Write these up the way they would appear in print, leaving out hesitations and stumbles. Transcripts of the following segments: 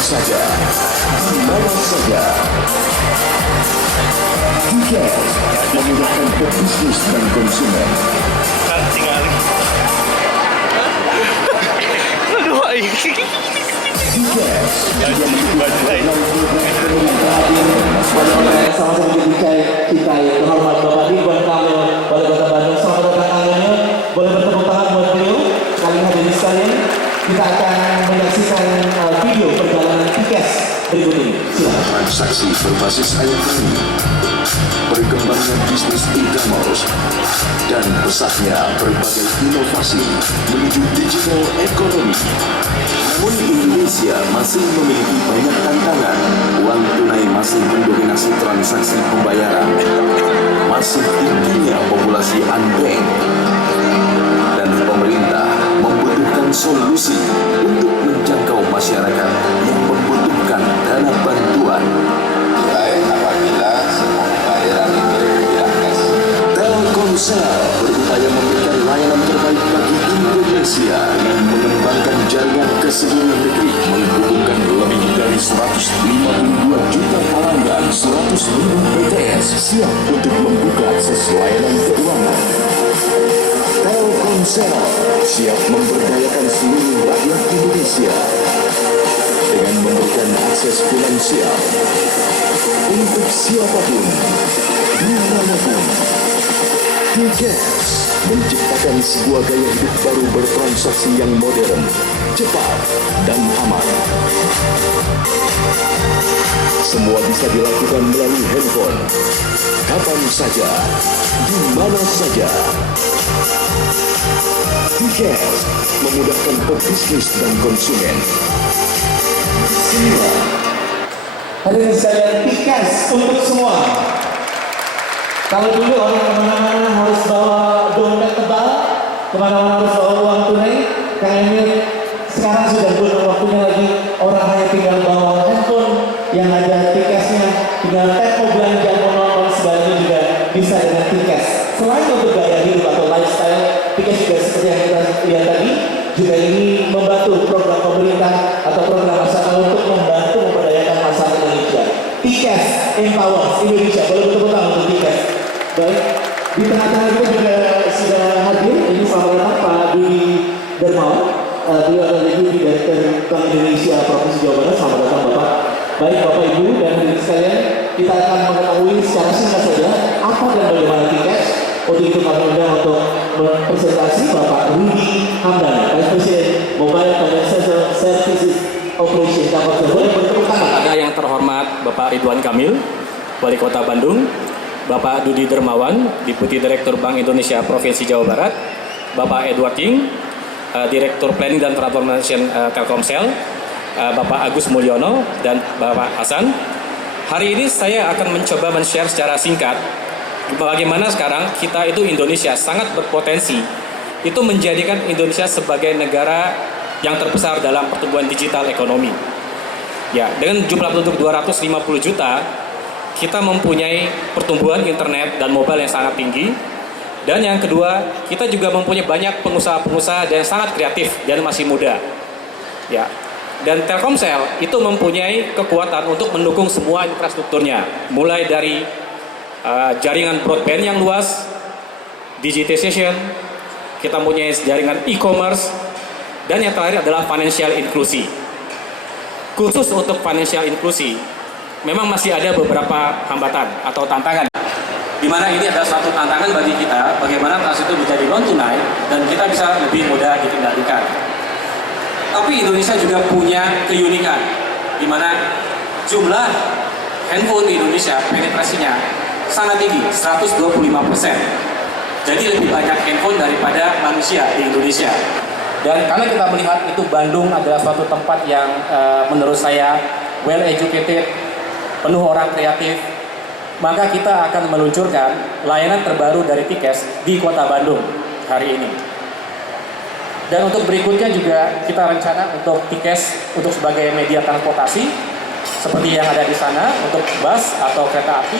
saja, di mana saja. Tiket memudahkan pebisnis dan konsumen. Tiket sama-sama kita yang terhormat Bapak Ridwan Kamil, Wali Kota Bandung. Selamat datang Kamilnya. Boleh bertepuk tangan buat beliau. Sekali hadirin sekalian, kita akan menyaksikan video perjalanan tiket berikut ini. Silakan. Transaksi berbasis elektronik, berkembangnya bisnis e-commerce, dan pesatnya berbagai inovasi menuju digital ekonomi. Namun Indonesia masih memiliki banyak tantangan. Uang tunai masih mendominasi transaksi pembayaran. Masih tingginya populasi unbanked. Dan pemerintah membutuhkan solusi untuk menjangkau masyarakat yang membutuhkan dana bantuan. Baik apabila semua pembayaran itu tidak cash. Telkomsel berupaya memberikan layanan terbaik bagi Indonesia yang mengembangkan jaringan ke seluruh negeri, menghubungkan lebih dari 152 juta pelanggan, 100.000 BTS siap untuk membuka akses layanan keuangan. Telkomsel siap memberdayakan seluruh rakyat Indonesia dengan memberikan akses finansial untuk siapapun, dimanapun. Tiket menciptakan sebuah gaya hidup baru bertransaksi yang modern, cepat, dan aman. Semua bisa dilakukan melalui handphone, kapan saja, di mana saja. Tiket memudahkan pebisnis dan konsumen. Semua. Hadirin sekalian, tiket untuk semua. Kalau dulu orang kemana-mana harus bawa dompet tebal, kemana-mana harus bawa uang tunai, kayaknya sekarang sudah bukan waktunya lagi. Orang hanya tinggal bawa handphone yang ada tiketnya, tinggal tap mau belanja, mau nonton, segalanya juga bisa dengan tiket. Selain untuk gaya hidup atau lifestyle, tiket juga seperti yang kita lihat tadi, juga ini membantu program pemerintah atau program masyarakat untuk membantu memberdayakan masyarakat Indonesia. Tiket Empower Indonesia, boleh bertepuk tangan untuk tiket. Baik, di tengah-tengah kita juga sudah hadir, ini selamat datang Pak Dudi Dermawan. Beliau adalah Deputi Direktur Bank Indonesia Provinsi Jawa Barat. Selamat datang Bapak. Baik Bapak Ibu dan hadirin sekalian, kita akan mengetahui secara singkat saja apa dan bagaimana tiket. Untuk itu kami undang untuk presentasi Bapak Rudi Hamdan, Vice President Mobile Financial Services Operation Jakarta. Boleh bertepuk tangan. Ada yang terhormat Bapak Ridwan Kamil, Wali Kota Bandung, Bapak Dudi Dermawan, Deputi Direktur Bank Indonesia Provinsi Jawa Barat, Bapak Edward King, Direktur Planning dan Transformation Telkomsel, Bapak Agus Mulyono, dan Bapak Hasan. Hari ini saya akan mencoba men-share secara singkat bagaimana sekarang kita itu Indonesia sangat berpotensi itu menjadikan Indonesia sebagai negara yang terbesar dalam pertumbuhan digital ekonomi. Ya, dengan jumlah penduduk 250 juta, kita mempunyai pertumbuhan internet dan mobile yang sangat tinggi. Dan yang kedua, kita juga mempunyai banyak pengusaha-pengusaha yang sangat kreatif dan masih muda. Ya. Dan Telkomsel itu mempunyai kekuatan untuk mendukung semua infrastrukturnya, mulai dari jaringan broadband yang luas, digitization, kita mempunyai jaringan e-commerce, dan yang terakhir adalah financial inclusion. Khusus untuk financial inclusion, memang masih ada beberapa hambatan atau tantangan, di mana ini adalah suatu tantangan bagi kita, bagaimana transaksi itu menjadi non tunai dan kita bisa lebih mudah dikendalikan. Tapi Indonesia juga punya keunikan, di mana jumlah handphone di Indonesia penetrasinya sangat tinggi, 125%. Jadi lebih banyak handphone daripada manusia di Indonesia. Dan karena kita melihat itu Bandung adalah suatu tempat yang menurut saya well educated, penuh orang kreatif, maka kita akan meluncurkan layanan terbaru dari Tikes di Kota Bandung hari ini. Dan untuk berikutnya juga kita rencana untuk Tikes untuk sebagai media transportasi seperti yang ada di sana untuk bus atau kereta api.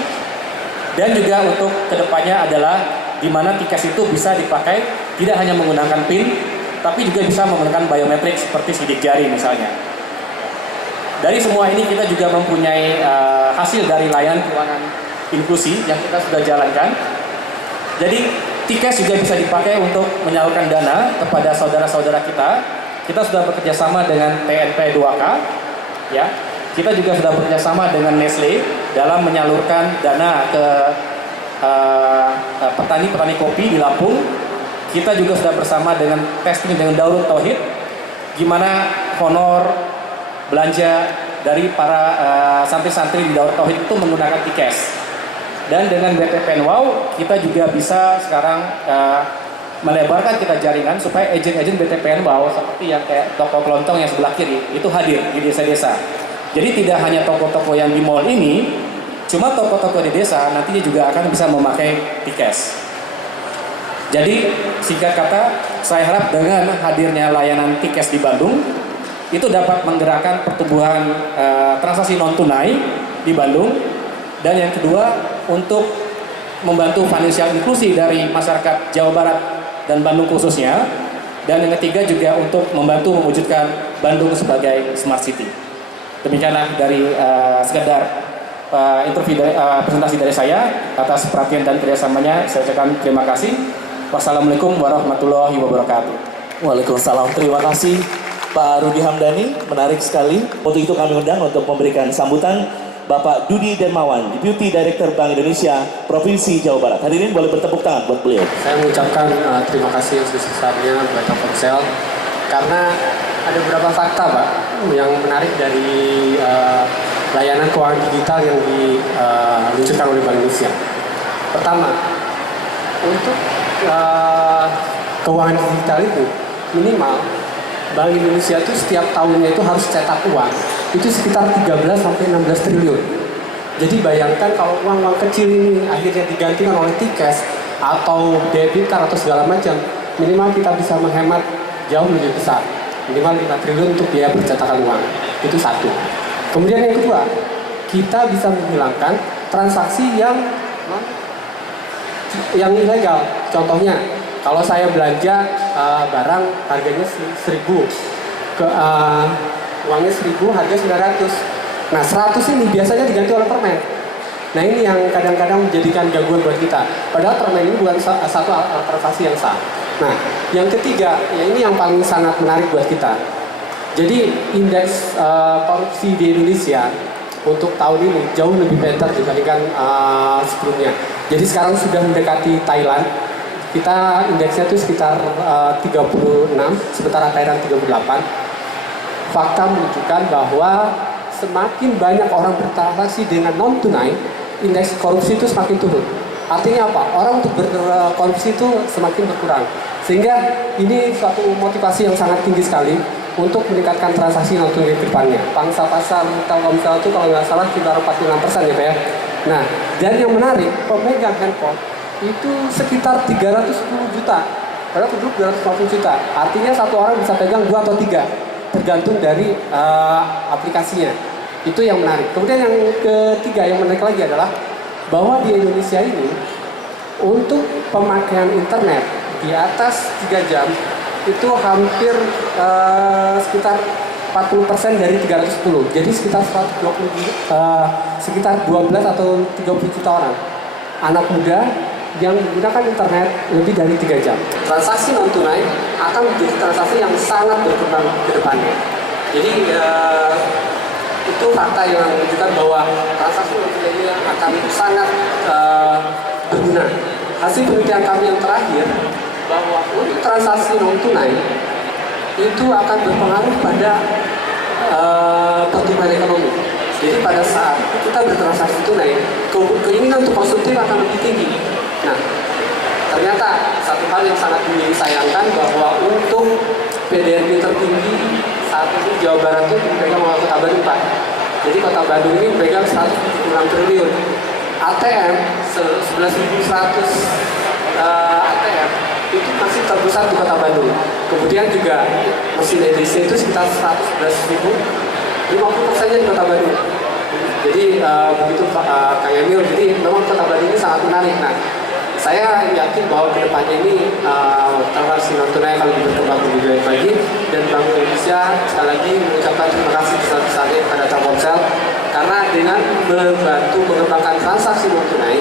Dan juga untuk kedepannya adalah di mana Tikes itu bisa dipakai tidak hanya menggunakan PIN, tapi juga bisa menggunakan biometrik seperti sidik jari misalnya. Dari semua ini kita juga mempunyai hasil dari layanan keuangan inklusi yang kita sudah jalankan. Jadi TIKES juga bisa dipakai untuk menyalurkan dana kepada saudara-saudara kita. Kita sudah bekerja sama dengan TNP 2K, ya. Kita juga sudah bekerja sama dengan Nestle dalam menyalurkan dana ke petani-petani kopi di Lampung. Kita juga sudah bersama dengan testing dengan Darut Tauhid, gimana honor belanja dari para santri-santri di Darut Tauhid itu menggunakan TIKES. Dan dengan BTPN Wow, kita juga bisa sekarang melebarkan kita jaringan supaya agen-agen BTPN Wow seperti yang kayak toko kelontong yang sebelah kiri itu hadir di desa-desa. Jadi tidak hanya toko-toko yang di mall ini, cuma toko-toko di desa nantinya juga akan bisa memakai TIKES. Jadi singkat kata, saya harap dengan hadirnya layanan TIKES di Bandung itu dapat menggerakkan pertumbuhan transaksi non tunai di Bandung. Dan yang kedua, untuk membantu finansial inklusi dari masyarakat Jawa Barat dan Bandung khususnya. Dan yang ketiga juga untuk membantu mewujudkan Bandung sebagai smart city. Demikianlah dari sekedar presentasi dari saya. Atas perhatian dan kerjasamanya, saya ucapkan terima kasih. Wassalamualaikum warahmatullahi wabarakatuh. Waalaikumsalam. Terima kasih Pak Rudi Hamdani, menarik sekali. Untuk itu kami undang untuk memberikan sambutan Bapak Dudi Dermawan, Deputy Director Bank Indonesia Provinsi Jawa Barat. Hadirin boleh bertepuk tangan buat beliau. Saya mengucapkan terima kasih yang sebesar-besarnya buat Telkomsel karena ada beberapa fakta, Pak, yang menarik dari layanan keuangan digital yang diluncurkan oleh Bank Indonesia. Pertama, untuk keuangan digital itu minimal Bank Indonesia itu setiap tahunnya itu harus cetak uang itu sekitar 13 sampai 16 triliun. Jadi bayangkan kalau uang-uang kecil ini akhirnya digantikan oleh TIKES atau debit card atau segala macam, minimal kita bisa menghemat jauh lebih besar, minimal 5 triliun untuk biaya percetakan uang. Itu satu. Kemudian yang kedua, kita bisa menghilangkan transaksi yang ilegal. Contohnya, kalau saya belanja barang harganya 1.000, uangnya 1.000, harga 900. Nah, 100 ini biasanya diganti oleh permen. Nah, ini yang kadang-kadang menjadikan gangguan buat kita. Padahal permen ini bukan satu transaksi yang sah. Nah, yang ketiga, ya ini yang paling sangat menarik buat kita. Jadi, indeks korupsi di Indonesia untuk tahun ini jauh lebih better dibandingkan sebelumnya. Jadi sekarang sudah mendekati Thailand. Kita indeksnya itu sekitar 36, sementara Thailand 38. Fakta menunjukkan bahwa semakin banyak orang bertransaksi dengan non tunai, indeks korupsi itu semakin turun. Artinya apa? Orang untuk berkorupsi itu semakin berkurang. Sehingga ini suatu motivasi yang sangat tinggi sekali untuk meningkatkan transaksi non tunai ke depannya. Pangsa pasar Telkomsel itu kalau nggak salah sekitar 46% ya Pak ya. Nah, dan yang menarik, pemegang handphone itu sekitar 310 juta. Padahal penduduk 250 juta. Artinya satu orang bisa pegang 2 atau 3. Tergantung dari aplikasinya. Itu yang menarik. Kemudian yang ketiga yang menarik lagi adalah bahwa di Indonesia ini untuk pemakaian internet di atas 3 jam itu hampir sekitar 40% dari 310. Jadi sekitar 12 atau 30 juta orang anak muda yang menggunakan internet lebih dari 3 jam. Transaksi non tunai akan menjadi transaksi yang sangat berkembang ke depannya. Jadi itu fakta yang menunjukkan bahwa transaksi non tunai ini akan sangat berguna. Hasil penelitian kami yang terakhir bahwa untuk transaksi non tunai itu akan berpengaruh pada pertumbuhan ekonomi. Jadi pada saat kita bertransaksi tunai, keinginan untuk konsumtif akan lebih tinggi. Nah, ternyata satu hal yang sangat disayangkan bahwa untuk PDRB tertinggi saat ini Jawa Barat itu dipegang oleh Kota Bandung, Pak. Jadi Kota Bandung ini memegang 176 triliun. ATM 11.100 ATM itu masih terbesar di Kota Bandung. Kemudian juga mesin EDC itu sekitar 111.000, 50%-nya di Kota Bandung. Jadi begitu Kang Emil, jadi memang Kota Bandung ini sangat menarik. Nah, saya yakin bahwa kedepannya ini transaksi non tunai akan lebih berkembang lebih baik lagi, dan Bank Indonesia sekali lagi mengucapkan terima kasih besar-besarnya kepada membantu mengembangkan transaksi non tunai,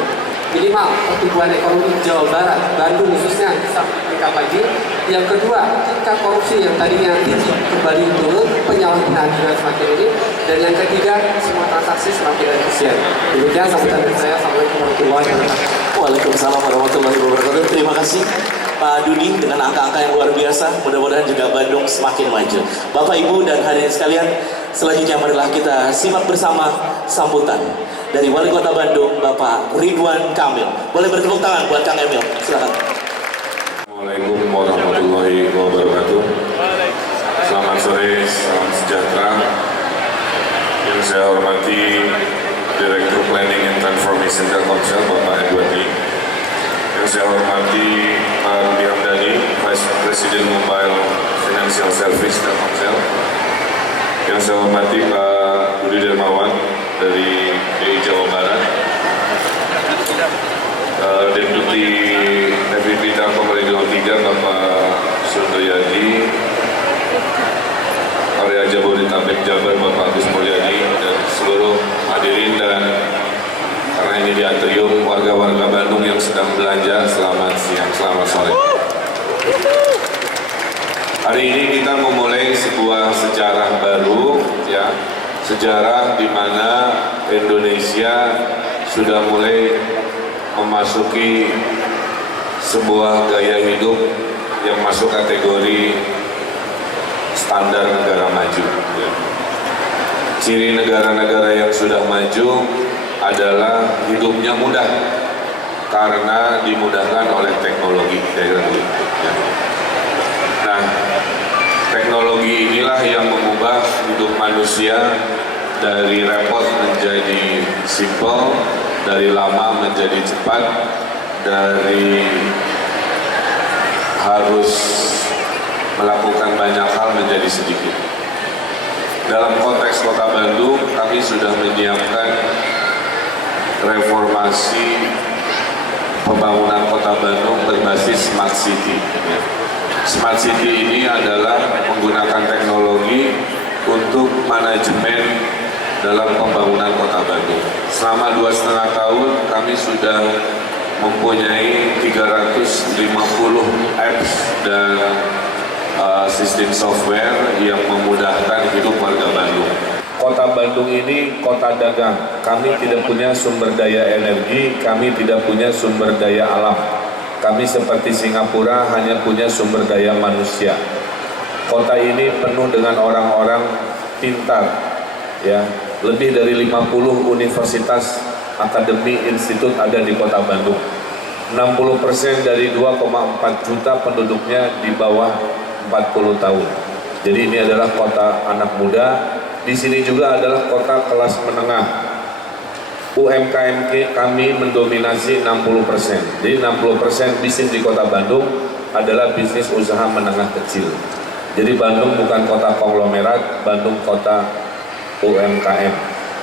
minimal pertumbuhan ekonomi Jawa Barat, Bandung khususnya bisa meningkat lagi. Yang kedua, tingkat korupsi yang tadinya tinggi kembali turun, penyalahgunaan juga semakin ini. Dan yang ketiga, semua transaksi semakin efisien. Demikian sambutan dari saya. Assalamualaikum warahmatullahi wabarakatuh. Waalaikumsalam warahmatullahi wabarakatuh. Terima kasih Pak Dudi dengan angka-angka yang luar biasa. Mudah-mudahan juga Bandung semakin maju. Bapak, Ibu, dan hadirin sekalian, selanjutnya marilah kita simak bersama sambutan dari Wali Kota Bandung, Bapak Ridwan Kamil. Boleh bertepuk tangan buat Kang Emil. Silakan. Assalamualaikum warahmatullahi wabarakatuh. Selamat sore, salam sejahtera. Yang saya hormati Direktur Planning and Transformation Telkomsel, Bapak Edward Lee. Yang saya hormati Pak Rudi Hamdani, Vice President Mobile Financial Service Telkomsel. Yang saya hormati Pak Dudi Dermawan dari BI Jawa Barat. Deputi FVP Telkom Regional 3 Bapak Sundayadi, area Jabodetabek Jabar Bapak Agus Mulyadi, dan seluruh hadirin, dan karena ini di atrium warga-warga Bandung yang sedang belanja, selamat siang, selamat sore. Hari ini kita memulai sebuah sejarah baru, ya, sejarah di mana Indonesia sudah mulai memasuki sebuah gaya hidup yang masuk kategori standar negara maju. Ciri negara-negara yang sudah maju adalah hidupnya mudah karena dimudahkan oleh teknologi. Nah, teknologi inilah yang mengubah hidup manusia dari repot menjadi simple, dari lama menjadi cepat, dari harus melakukan banyak hal menjadi sedikit. Dalam konteks Kota Bandung, kami sudah menyiapkan reformasi pembangunan Kota Bandung berbasis Smart City. Smart City ini adalah menggunakan teknologi untuk manajemen dalam pembangunan Kota Bandung. Selama 2,5 tahun kami sudah mempunyai 350 apps dan sistem software yang memudahkan hidup warga Bandung. Kota Bandung ini kota dagang. Kami tidak punya sumber daya energi, kami tidak punya sumber daya alam. Kami seperti Singapura hanya punya sumber daya manusia. Kota ini penuh dengan orang-orang pintar, ya. Lebih dari 50 universitas, akademi, institut ada di Kota Bandung. 60% dari 2,4 juta penduduknya di bawah 40 tahun. Jadi ini adalah kota anak muda. Di sini juga adalah kota kelas menengah. UMKM kami mendominasi 60%. Jadi 60% bisnis di Kota Bandung adalah bisnis usaha menengah kecil. Jadi Bandung bukan kota konglomerat, Bandung kota UMKM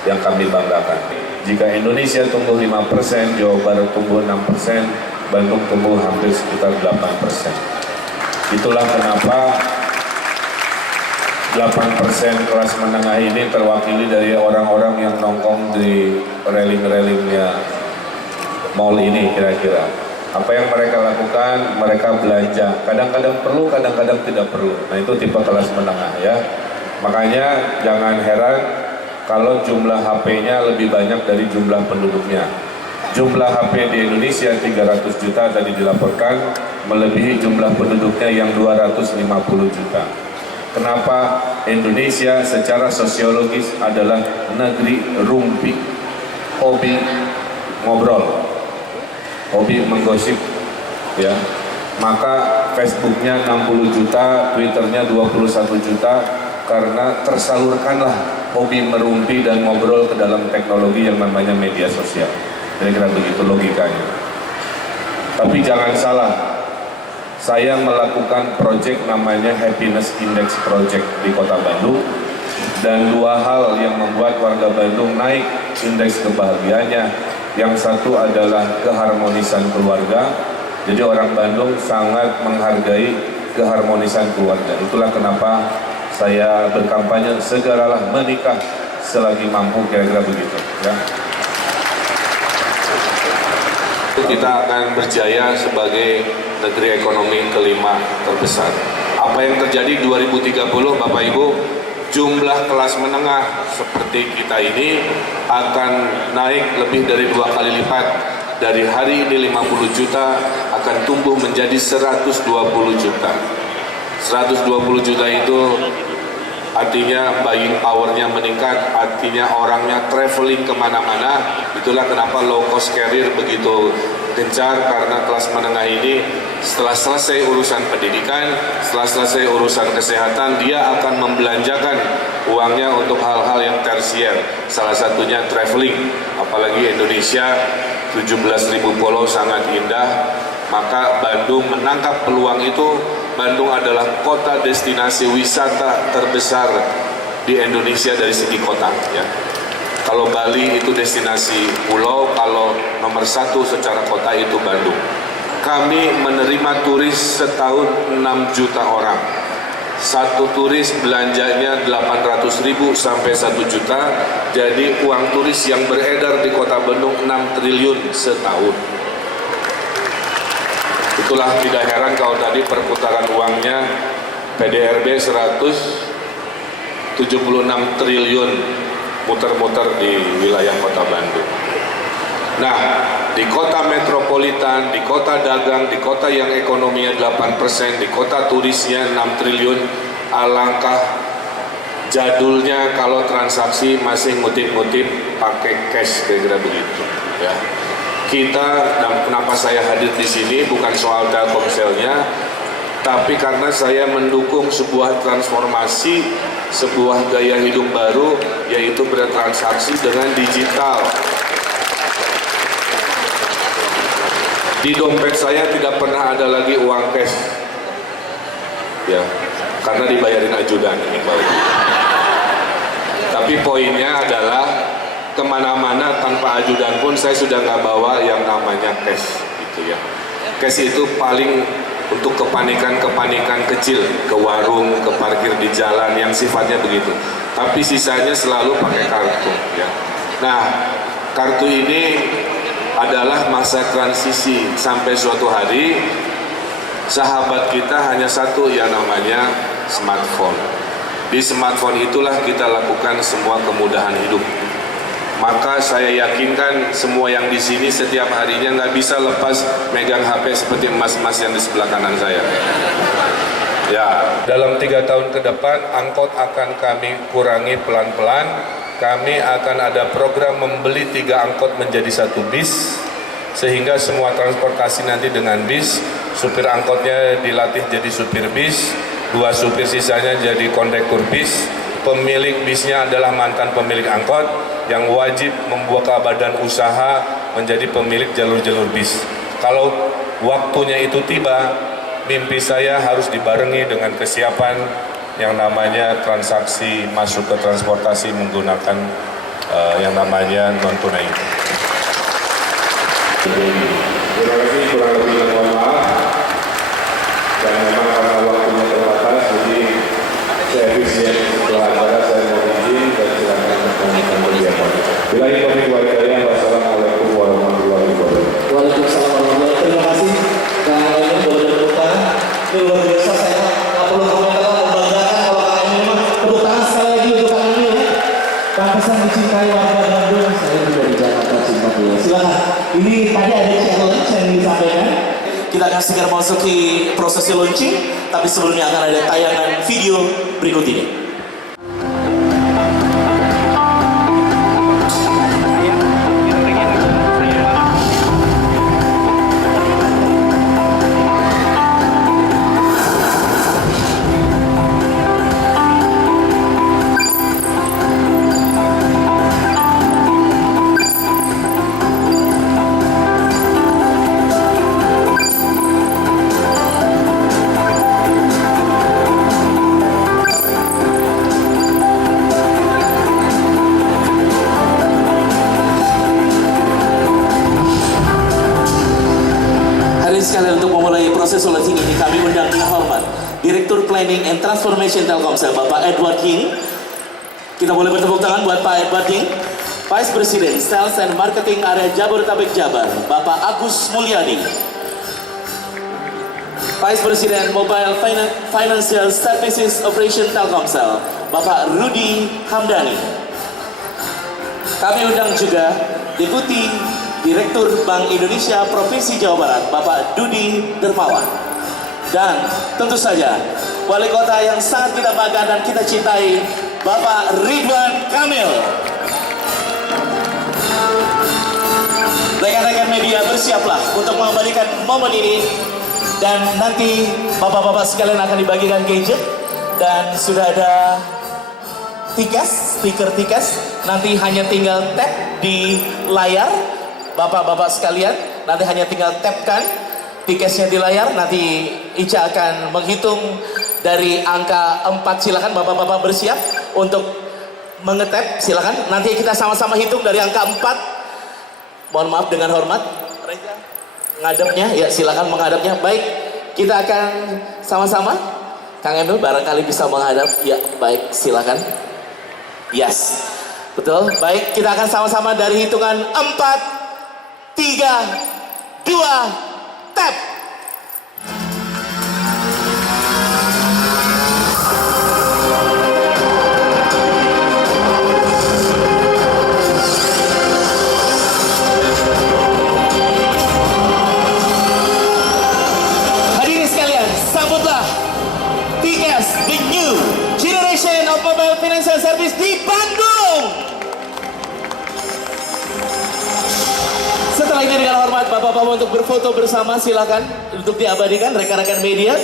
yang kami banggakan. Jika Indonesia tumbuh 5%, Jawa Barat tumbuh 6%, Bandung tumbuh hampir sekitar 8%. Itulah kenapa 8% kelas menengah ini terwakili dari orang-orang yang nongkrong di railing-railingnya mall ini kira-kira. Apa yang mereka lakukan? Mereka belanja. Kadang-kadang perlu, kadang-kadang tidak perlu. Nah itu tipe kelas menengah ya. Makanya jangan heran kalau jumlah HP-nya lebih banyak dari jumlah penduduknya. Jumlah HP di Indonesia 300 juta tadi dilaporkan, melebihi jumlah penduduknya yang 250 juta. Kenapa? Indonesia secara sosiologis adalah negeri rumpi, hobi ngobrol, hobi menggosip, ya. Maka Facebooknya 60 juta, Twitternya 21 juta, karena tersalurkanlah hobi merumpi dan ngobrol ke dalam teknologi yang namanya media sosial. Kira-kira begitu logikanya. Tapi jangan salah, saya melakukan proyek namanya Happiness Index Project di Kota Bandung, dan dua hal yang membuat warga Bandung naik indeks kebahagiaannya. Yang satu adalah keharmonisan keluarga. Jadi orang Bandung sangat menghargai keharmonisan keluarga. Itulah kenapa saya berkampanye segeralah menikah, selagi mampu, kira-kira begitu ya. Kita akan berjaya sebagai negeri ekonomi kelima terbesar. Apa yang terjadi 2030 Bapak Ibu, jumlah kelas menengah seperti kita ini akan naik lebih dari 2 kali lipat. Dari hari ini 50 juta akan tumbuh menjadi 120 juta. 120 juta itu artinya buying powernya meningkat, artinya orangnya traveling kemana-mana. Itulah kenapa low cost carrier begitu gencar, karena kelas menengah ini setelah selesai urusan pendidikan, setelah selesai urusan kesehatan, dia akan membelanjakan uangnya untuk hal-hal yang tersier, salah satunya traveling. Apalagi Indonesia 17.000 pulau sangat indah, maka Bandung menangkap peluang itu. Bandung adalah kota destinasi wisata terbesar di Indonesia dari segi kota ya. Kalau Bali itu destinasi pulau, kalau nomor 1 secara kota itu Bandung. Kami menerima turis setahun 6 juta orang. Satu turis belanjanya 800.000 sampai 1 juta. Jadi uang turis yang beredar di kota Bandung 6 triliun setahun. Itulah tidak heran kalau tadi perputaran uangnya PDRB 176 triliun muter-muter di wilayah kota Bandung. Nah, di kota metropolitan, di kota dagang, di kota yang ekonominya 8%, di kota turisnya 6 triliun, alangkah jadulnya kalau transaksi masih ngutip-ngutip pakai cash, kira-kira begitu ya. Kita, dan kenapa saya hadir di sini bukan soal Telkomselnya, tapi karena saya mendukung sebuah transformasi, sebuah gaya hidup baru, yaitu bertransaksi dengan digital. Di dompet saya tidak pernah ada lagi uang cash, ya, karena dibayarin ajudan ini baru. Tapi poinnya adalah kemana-mana tanpa ajudan pun saya sudah nggak bawa yang namanya cash gitu ya. Cash itu paling untuk kepanikan kecil, ke warung, ke parkir di jalan yang sifatnya begitu. Tapi sisanya selalu pakai kartu ya. Nah, kartu ini adalah masa transisi sampai suatu hari sahabat kita hanya satu yang namanya smartphone. Di smartphone itulah kita lakukan semua kemudahan hidup. Maka saya yakinkan semua yang di sini setiap harinya nggak bisa lepas megang HP seperti emas-emas yang di sebelah kanan saya. Ya, dalam 3 tahun ke depan angkot akan kami kurangi pelan-pelan. Kami akan ada program membeli 3 angkot menjadi 1 bis, sehingga semua transportasi nanti dengan bis. Supir angkotnya dilatih jadi supir bis, 2 supir sisanya jadi kondektur bis. Pemilik bisnya adalah mantan pemilik angkot yang wajib membuka badan usaha menjadi pemilik jalur-jalur bis. Kalau waktunya itu tiba, mimpi saya harus dibarengi dengan kesiapan yang namanya transaksi masuk ke transportasi menggunakan yang namanya non-tunai. Terima kasih, kurang lebih mohon maaf. Dan memang karena waktunya terbatas, jadi saya bisnis setelah acara saya mau izin dan silakan menyampaikan kegiatan. Bila ini kami kualitasnya, wassalamualaikum warahmatullahi wabarakatuh. Waalaikumsalam warahmatullahi wabarakatuh. Terima kasih. Kang Emil boleh tepuk tangan. Ini luar biasa, saya nggak perlu komentar, membanggakan kalau Kang Emil memang tepuk tangan sekali lagi untuk Kang Emil. Pantesan dicintai warga Bandung. Saya juga di Jakarta cinta dia. Silakan. Ini tadi ada challenge yang disampaikan. Kita akan segera memasuki prosesi launching, tapi sebelumnya akan ada tayangan video berikut ini. Sekali untuk memulai proses launching ini kami undang yang hormat Direktur Planning and Transformation Telkomsel Bapak Edward King. Kita boleh bertepuk tangan buat Pak Edwarding, Vice President Sales and Marketing Area Jabodetabek Jabar, Bapak Agus Mulyadi. Vice President Mobile Financial Services Operation Telkomsel, Bapak Rudi Hamdani. Kami undang juga Deputi Direktur Bank Indonesia Provinsi Jawa Barat, Bapak Dudi Dermawan. Dan tentu saja Wali Kota yang sangat kita banggakan dan kita cintai, Bapak Ridwan Kamil. Rekan-rekan media, bersiaplah untuk mengembalikan momen ini. Dan nanti bapak-bapak sekalian akan dibagikan gadget. Dan sudah ada stiker tiket. Nanti hanya tinggal tap di layar. Bapak-bapak sekalian, nanti hanya tinggal tapkan tiketnya di layar. Nanti Ica akan menghitung dari angka 4. Silakan bapak-bapak bersiap untuk mengetap. Silakan. Nanti kita sama-sama hitung dari angka 4. Mohon maaf dengan hormat. Ngadepnya, ya silakan menghadapnya. Baik, kita akan sama-sama. Kang Emil barangkali bisa menghadap. Ya, baik, silakan. Yes, betul. Baik, kita akan sama-sama dari hitungan 4, 3, 2, tap. The new generation of mobile financial service di Bandung. Setelah ini dengan hormat bapak-bapak untuk berfoto bersama, silakan untuk diabadikan rekan-rekan media.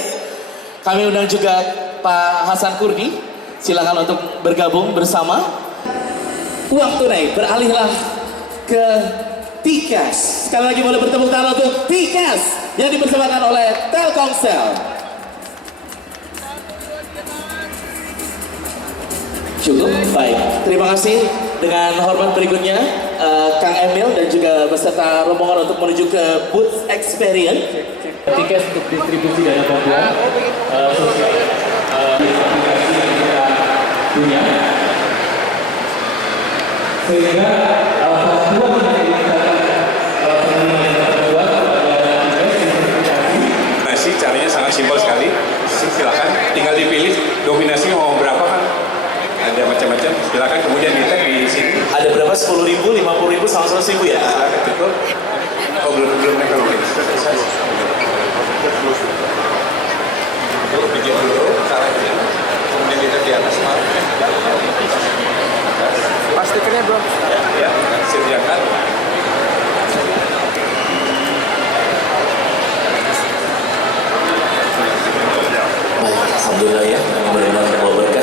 Kami undang juga Pak Hasan Kurdi, silakan untuk bergabung bersama. Uang tunai beralihlah ke Tikas. Sekali lagi boleh bertepuk tangan untuk Tikas yang dipersembahkan oleh Telkomsel. Cukup, baik. Terima kasih. Dengan hormat berikutnya, Kang Emil dan juga beserta rombongan untuk menuju ke booth experience. Tiket untuk distribusi dana bantuan sosial aplikasi yang kita punya, sehingga salah satu yang Nominasi caranya sangat simpel sekali. Silakan tinggal dipilih nominasi mau berapa kan. Ada macam-macam, silakan kemudian di tag di sini. Ada berapa? 10.000, 50.000, sama 100.000 ya? Silakan betul. Oh belum naik kalau mungkin. Bikin dulu caranya, kemudian di tag di atas. Pastikannya belum. Ya, sediakan. Baik, alhamdulillah ya, mudah-mudahan membawa berkah.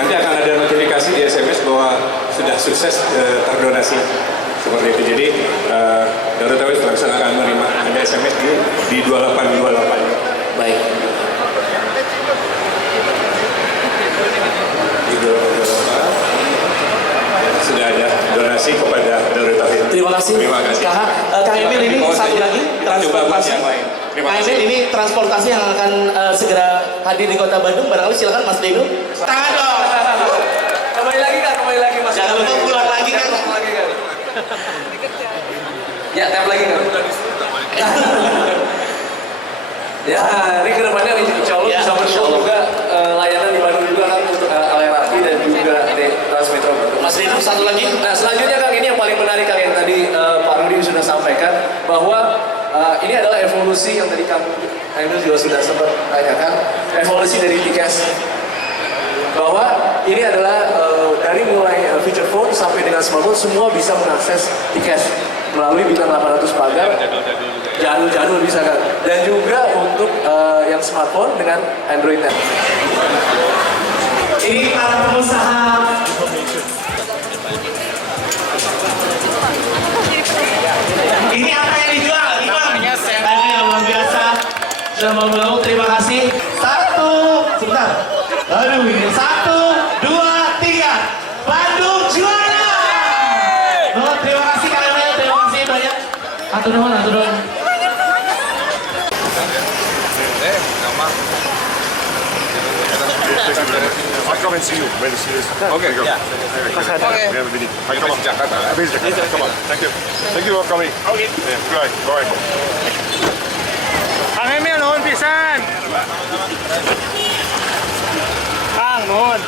Nanti akan ada notifikasi di SMS bahwa sudah sukses terdonasi seperti itu. Jadi Jabodetabek langsung akan menerima ada SMS di 2828. Baik. Di 2828 sudah ada donasi kepada Jabodetabek. Terima kasih. Terima kasih. Kang Emil, ini satu lagi transportasi. Yang lain. Kang Emil, ini transportasi yang akan segera hadir di Kota Bandung. Barangkali silakan Mas Dino. Tangan dong. Kembali lagi Mas. Jangan lupa pulang lagi kan. Ya, tap lagi kan. Ya, ini kedepannya insya Allah bisa mendukung juga layanan di Bandung juga kan untuk LRT dan juga Transmetro. Mas Dino, satu lagi. Nah, selanjutnya Kang, ini yang paling menarik Kang, yang tadi Pak Rudi sudah sampaikan bahwa ini adalah evolusi yang tadi Kang Emil juga sudah sempat tanyakan, evolusi dari Tiket. Bahwa ini adalah dari mulai feature phone sampai dengan smartphone semua bisa mengakses Tiket melalui bintang 800 pagar, jadul bisa kan, dan juga untuk yang smartphone dengan Android 10. Ini para pengusaha. Ini apa yang dijual? Namanya luar biasa. Sudah mau terima kasih. 1, sebentar. Aduh, ini 1, 2, 3. Bandung juara. Oh, terima kasih Kang Emil, terima kasih banyak. Atau nama I'll come and see you when it's okay. Yeah. Okay. We have a meeting. I come to Jakarta. Come on. Thank you. Thank you for coming. Okay. Yeah. Bye. Bye. Kang Emil, nuhun pisan. Kang, nuhun.